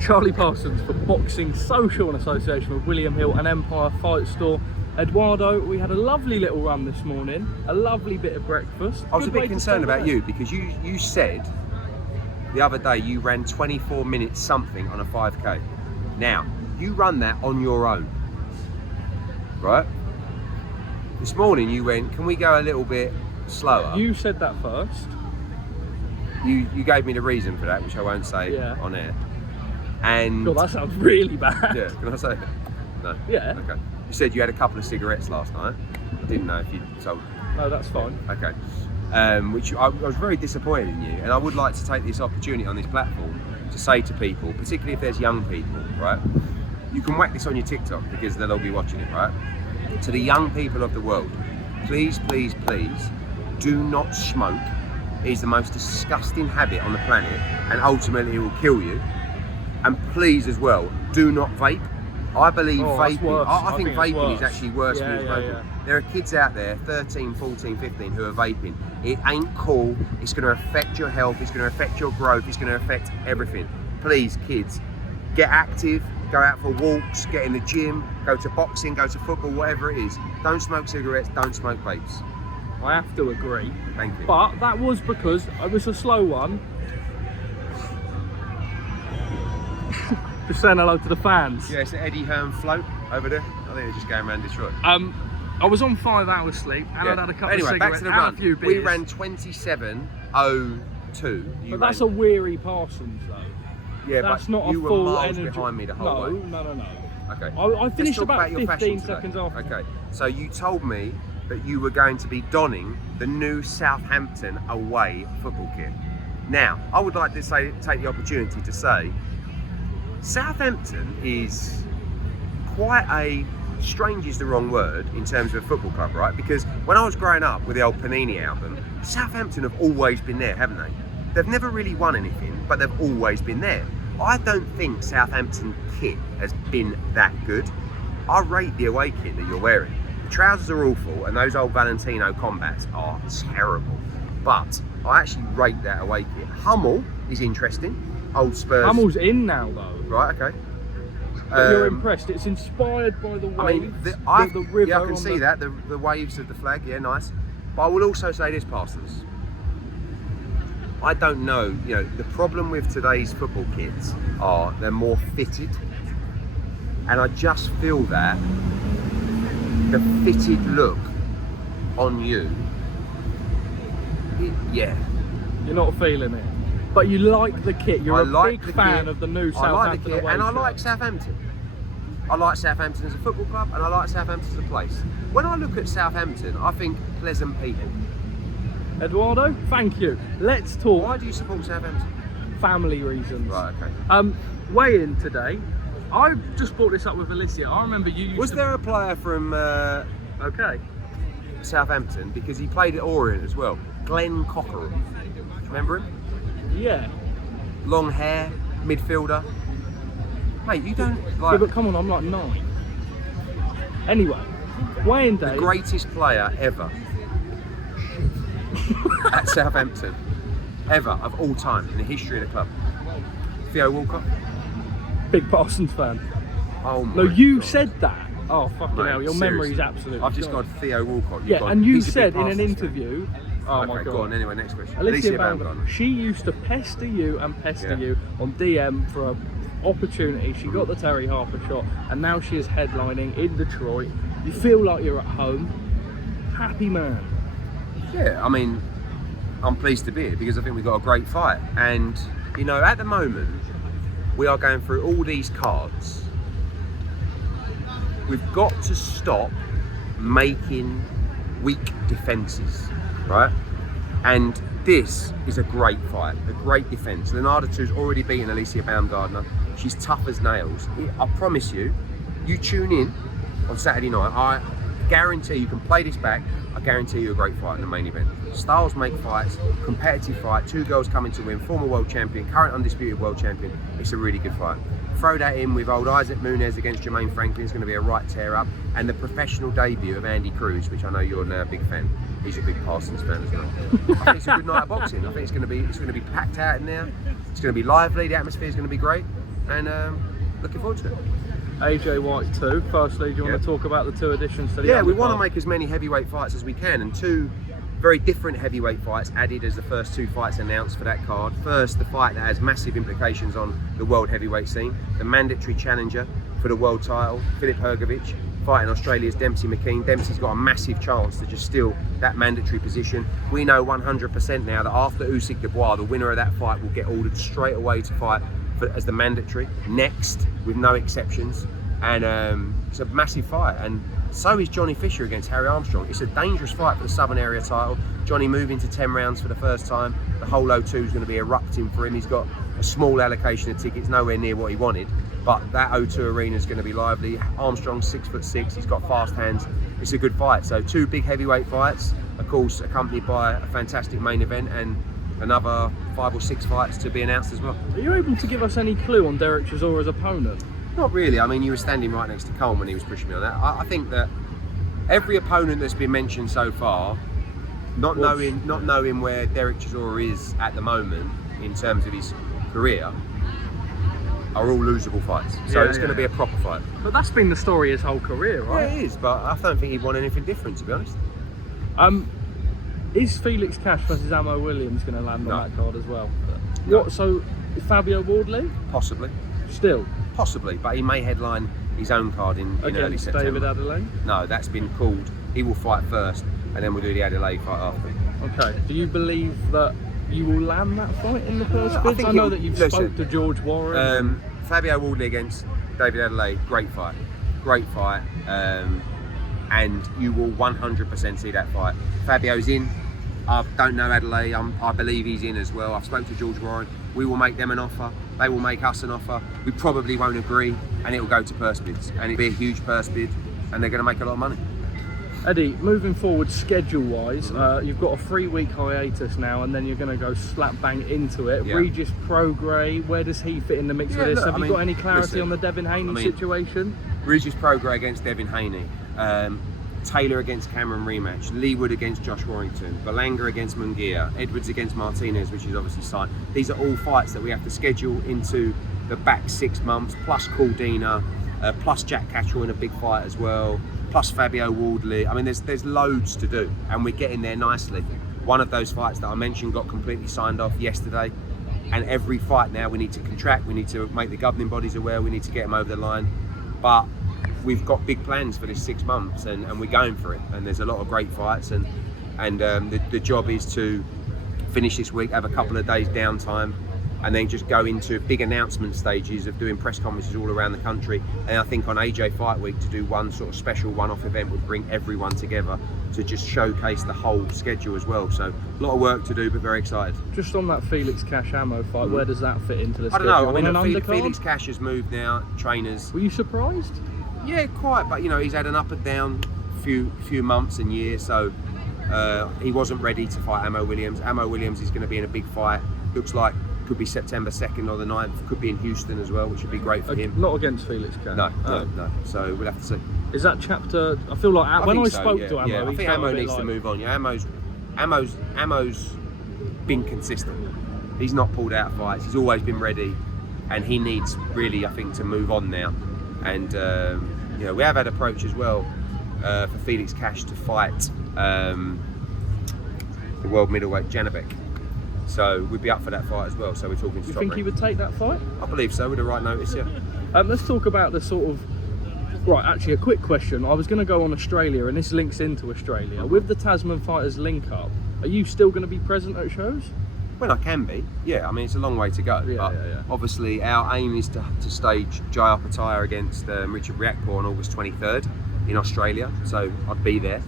Charlie Parsons for Boxing Social in association with William Hill and Empire Fight Store. Eduardo, we had a lovely little run this morning, a lovely bit of breakfast. I was a bit concerned about you because you said the other day you ran 24 minutes something on a 5k. Now, you run that on your own, right? This morning you went, can we go a little bit slower? You said that first. You gave me the reason for that, which I won't say on air. And God, that sounds really bad. Yeah, can I say it? No? Yeah. Okay. You said you had a couple of cigarettes last night. I didn't know if you told. No, that's fine. Okay. Which I was very disappointed in you, and I would like to take this opportunity on this platform to say to people, particularly if there's young people, right? You can whack this on your TikTok because they'll all be watching it, right? To the young people of the world, please, please, please, do not smoke. It is the most disgusting habit on the planet, and ultimately it will kill you. And please, as well, do not vape. I believe vaping, I think vaping is actually worse than smoking. Yeah. There are kids out there, 13, 14, 15, who are vaping. It ain't cool. It's going to affect your health. It's going to affect your growth. It's going to affect everything. Please, kids, get active. Go out for walks. Get in the gym. Go to boxing. Go to football. Whatever it is. Don't smoke cigarettes. Don't smoke vapes. I have to agree. Thank you. But that was because it was a slow one. Just saying hello to the fans. Yeah, it's the Eddie Hearn float over there. I think they're just going around Detroit. I was on 5 hours sleep and I'd had a couple of cigarettes. Back to the run. A few beers. We ran 27:02. But that's a weary Parsons though. Yeah, that's but not you a were full miles energy. behind me the whole way. No. Okay. I finished about your 15 seconds after. Okay. So you told me that you were going to be donning the new Southampton away football kit. Now, I would like to take the opportunity to say, Southampton is quite a, strange is the wrong word in terms of a football club, right? Because when I was growing up with the old Panini album, Southampton have always been there, haven't they? They've never really won anything, but they've always been there. I don't think Southampton kit has been that good. I rate the away kit that you're wearing. The trousers are awful, and those old Valentino combats are terrible. But I actually rate that away kit. Hummel is interesting. Old Spurs. Hummel's in now though. Right, okay. But you're impressed. It's inspired by the waves. I mean, the river. Yeah, I can see that. The waves of the flag. Yeah, nice. But I will also say this, Parsons. I don't know. You know, the problem with today's football kits are they're more fitted, and I just feel that the fitted look on you. Yeah. You're not feeling it. But you like the kit. You're a big fan of the new Southampton. I like the kit, and I like Southampton. I like Southampton as a football club, and I like Southampton as a place. When I look at Southampton, I think pleasant people. Eduardo, thank you. Let's talk. Why do you support Southampton? Family reasons. Right, okay. Weigh-in today. I just brought this up with Alicia. I remember you used Was there a player from Southampton, because he played at Orient as well, Glenn Cockerell. Do you remember him? Yeah. Long hair, midfielder. Mate, you don't like... Yeah, but come on, I'm like 9. Anyway, weigh-in day. The greatest player ever at Southampton, ever, of all time, in the history of the club. Theo Walcott. Big Parsons fan. Oh my No, you God. said that. Oh, fucking hell, your memory's absolute. I've just got Theo Walcott. Yeah, and you said in an interview... Oh okay, my God. Go on, anyway, next question. Alicia Baumgardner. She used to pester you and pester you on DM for an opportunity. She got the Terry Harper shot, and now she is headlining in Detroit. You feel like you're at home. Happy man. Yeah, I mean, I'm pleased to be here because I think we've got a great fight. And, you know, at the moment, we are going through all these cards. We've got to stop making weak defences. Right, and this is a great fight, a great defence. Leonardo 2's already beaten Alicia Baumgardner. She's tough as nails. I promise you, you tune in on Saturday night, I guarantee you can play this back I guarantee you a great fight in the main event. Styles make fights, competitive fight, 2 girls coming to win, former world champion, current undisputed world champion. It's a really good fight. Throw that in with old Isaac Munez against Jermaine Franklin is going to be a right tear up, and the professional debut of Andy Cruz, which I know you're now a big fan. He's a big Parsons fan as well. I think it's a good night of boxing. I think it's going to be packed out in there. It's going to be lively. The atmosphere is going to be great, and looking forward to it. AJ White 2. Firstly, do you want to talk about the 2 additions to the we want to make as many heavyweight fights as we can, and 2 very different heavyweight fights added as the first 2 fights announced for that card. First, the fight that has massive implications on the world heavyweight scene, the mandatory challenger for the world title, Filip Hrgovic, fighting Australia's Wardley-McKean. Dempsey's got a massive chance to just steal that mandatory position. We know 100% now that after Usyk Dubois, the winner of that fight will get ordered straight away to fight as the mandatory next, with no exceptions. And it's a massive fight, and so is Johnny Fisher against Harry Armstrong. It's a dangerous fight for the Southern Area title. Johnny moving to 10 rounds for the first time. The whole O2 is going to be erupting for him. He's got a small allocation of tickets, nowhere near what he wanted, but that O2 arena is going to be lively. Armstrong's 6'6", he's got fast hands. It's a good fight. So 2 big heavyweight fights, of course, accompanied by a fantastic main event and another 5 or 6 fights to be announced as well. Are you able to give us any clue on Derek Chisora's opponent? Not really. I mean, you were standing right next to Cole when he was pushing me on that. I think that every opponent that's been mentioned so far, not knowing where Derek Chisora is at the moment in terms of his career, are all losable fights. So it's going to be a proper fight. But that's been the story his whole career, right? Yeah, it is. But I don't think he'd want anything different, to be honest. Is Felix Cash versus Amo Williams going to land on that card as well? No. What? So Fabio Wardley? Possibly. Still? Possibly, but he may headline his own card in early September. David Adeleye? No, that's been called. He will fight first, and then we'll do the Adeleye fight after. Okay. Do you believe that you will land that fight in the first bid? I know that you've spoke to George Warren. Fabio Wardley against David Adeleye, great fight. And you will 100% see that fight. Fabio's in. I don't know Adeleye. I believe he's in as well. I've spoke to George Warren. We will make them an offer. They will make us an offer. We probably won't agree, and it will go to purse bids. And it'll be a huge purse bid, and they're going to make a lot of money. Eddie, moving forward schedule-wise, you've got a 3-week hiatus now, and then you're going to go slap bang into it. Yeah. Regis Prograis, where does he fit in the mix with this? Have you got any clarity on the Devin-Haney situation? Regis Prograis against Devin-Haney. Taylor against Cameron rematch, Leewood against Josh Warrington, Berlanga against Munguia, Edwards against Martinez, which is obviously signed. These are all fights that we have to schedule into the back 6 months, plus Caldina, plus Jack Catterall in a big fight as well, plus Fabio Wardley. I mean, there's loads to do, and we're getting there nicely. One of those fights that I mentioned got completely signed off yesterday, and every fight now we need to contract, we need to make the governing bodies aware, we need to get them over the line. But we've got big plans for this 6 months, and we're going for it. And there's a lot of great fights, and the job is to finish this week, have a couple of days downtime, and then just go into big announcement stages of doing press conferences all around the country. And I think on AJ Fight Week to do one sort of special one-off event would bring everyone together to just showcase the whole schedule as well. So a lot of work to do, but very excited. Just on that Felix Cash Ammo fight, where does that fit into the schedule? I don't know. I mean, Felix Cash has moved now, trainers. Were you surprised? Yeah, quite, but you know, he's had an up and down few months and years, so he wasn't ready to fight Amo Williams. Amo Williams is going to be in a big fight. Looks like could be September 2nd or the 9th. Could be in Houston as well, which would be great for him. Not against Felix Cash. No. So we'll have to see. Is that chapter? I feel like when I spoke to Amo, I think Amo needs to move on. Yeah, Amo's been consistent. He's not pulled out of fights. He's always been ready, and he needs really, I think, to move on now. And you know, we have had approach as well for Felix Cash to fight the world middleweight Janabek. So we'd be up for that fight as well. So we're talking to You think he would take that fight? I believe so, with the right notice, yeah. Let's talk about the sort of... Right, actually a quick question. I was going to go on Australia, and this links into Australia. With the Tasman Fighters link up, are you still going to be present at shows? Well, I can be, yeah. I mean, it's a long way to go. But obviously our aim is to stage Opetaia against Regis Prograis on August 23rd in Australia. So I'd be there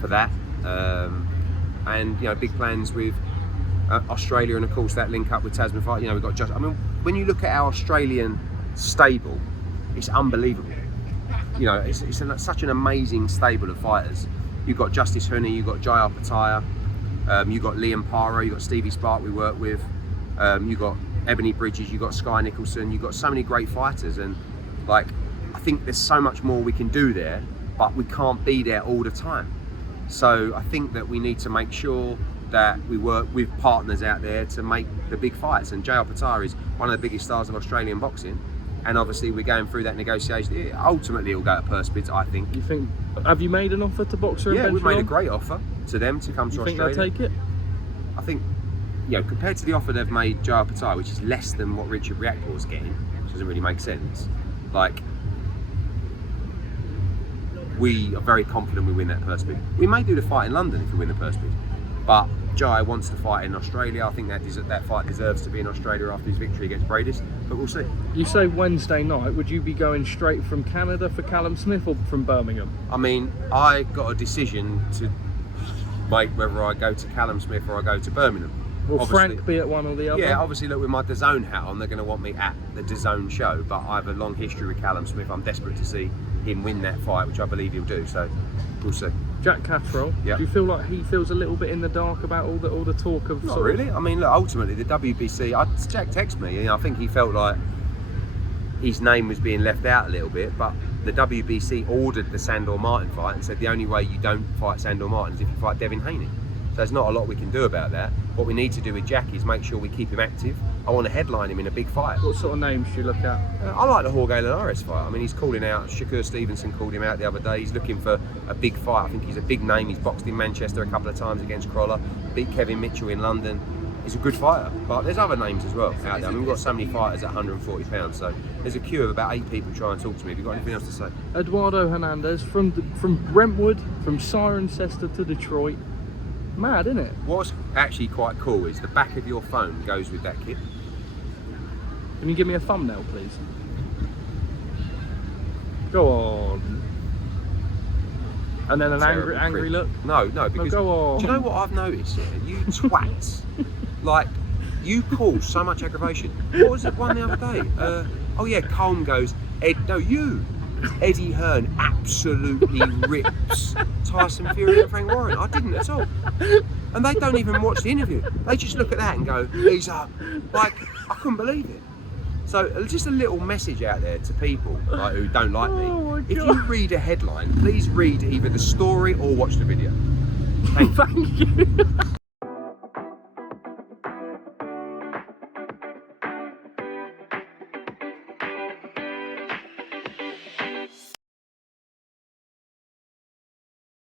for that. And, you know, big plans with Australia, and of course that link up with Tasman Fight. You know, we've got I mean, when you look at our Australian stable, it's unbelievable. You know, it's such an amazing stable of fighters. You've got Justice Honey, you've got Jai Opetaia, you've got Liam Paro, you've got Stevie Spark we work with, you've got Ebony Bridges, you've got Sky Nicholson, you've got so many great fighters, and like, I think there's so much more we can do there, but we can't be there all the time. So I think that we need to make sure that we work with partners out there to make the big fights, and Jai Opetaia is one of the biggest stars of Australian boxing, and obviously we're going through that negotiation. Ultimately it'll go to purse bids, I think. You think, have you made an offer to Boxer? Yeah, and we've made a great offer to them to come to Australia. You think they'll take it? I think, you know, compared to the offer they've made Jai Opetaia, which is less than what Regis Prograis is getting, which doesn't really make sense, like, we are very confident we win that purse bid. We may do the fight in London if we win the purse bid, but Jai wants to fight in Australia. I think that fight deserves to be in Australia after his victory against Bradis, but we'll see. You say Wednesday night, would you be going straight from Canada for Callum Smith or from Birmingham? I mean, I got a decision to make whether I go to Callum Smith or I go to Birmingham. Will Frank be at one or the other? Yeah, obviously, look, with my DAZN hat on, they're going to want me at the DAZN show, but I have a long history with Callum Smith. I'm desperate to see him win that fight, which I believe he'll do, so we'll see. Jack Catterall, yep. Do you feel like he feels a little bit in the dark about all the talk of... Not really. I mean, look, ultimately, the WBC, Jack texted me, I think he felt like his name was being left out a little bit, but the WBC ordered the Sandor Martin fight and said the only way you don't fight Sandor Martin is if you fight Devin Haney. So there's not a lot we can do about that. What we need to do with Jack is make sure we keep him active. I want to headline him in a big fight. What sort of names do you look at? I like the Hrgovic-McKean fight. I mean, he's calling out, Shakur Stevenson called him out the other day. He's looking for a big fight. I think he's a big name. He's boxed in Manchester a couple of times against Crawler, beat Kevin Mitchell in London. He's a good fighter, but there's other names as well out there. I mean, we've got so many fighters at 140 pounds, so there's a queue of about 8 people trying to talk to me. Have you got anything else to say? Eduardo Hernandez from Brentwood, from Cirencester to Detroit. Mad, isn't it? What's actually quite cool is the back of your phone goes with that kit. Can you give me a thumbnail, please? Go on. And then an angry look? No, because go on. Do you know what I've noticed? Yeah? You twats. Like, you cause so much aggravation. What was it one the other day? Oh yeah, Colm goes, Eddie Hearn absolutely rips Tyson Fury and Frank Warren. I didn't at all. And they don't even watch the interview. They just look at that and go, he's up. Like, I couldn't believe it. So just a little message out there to people like, who don't like me. If you read a headline, please read either the story or watch the video. Thank you.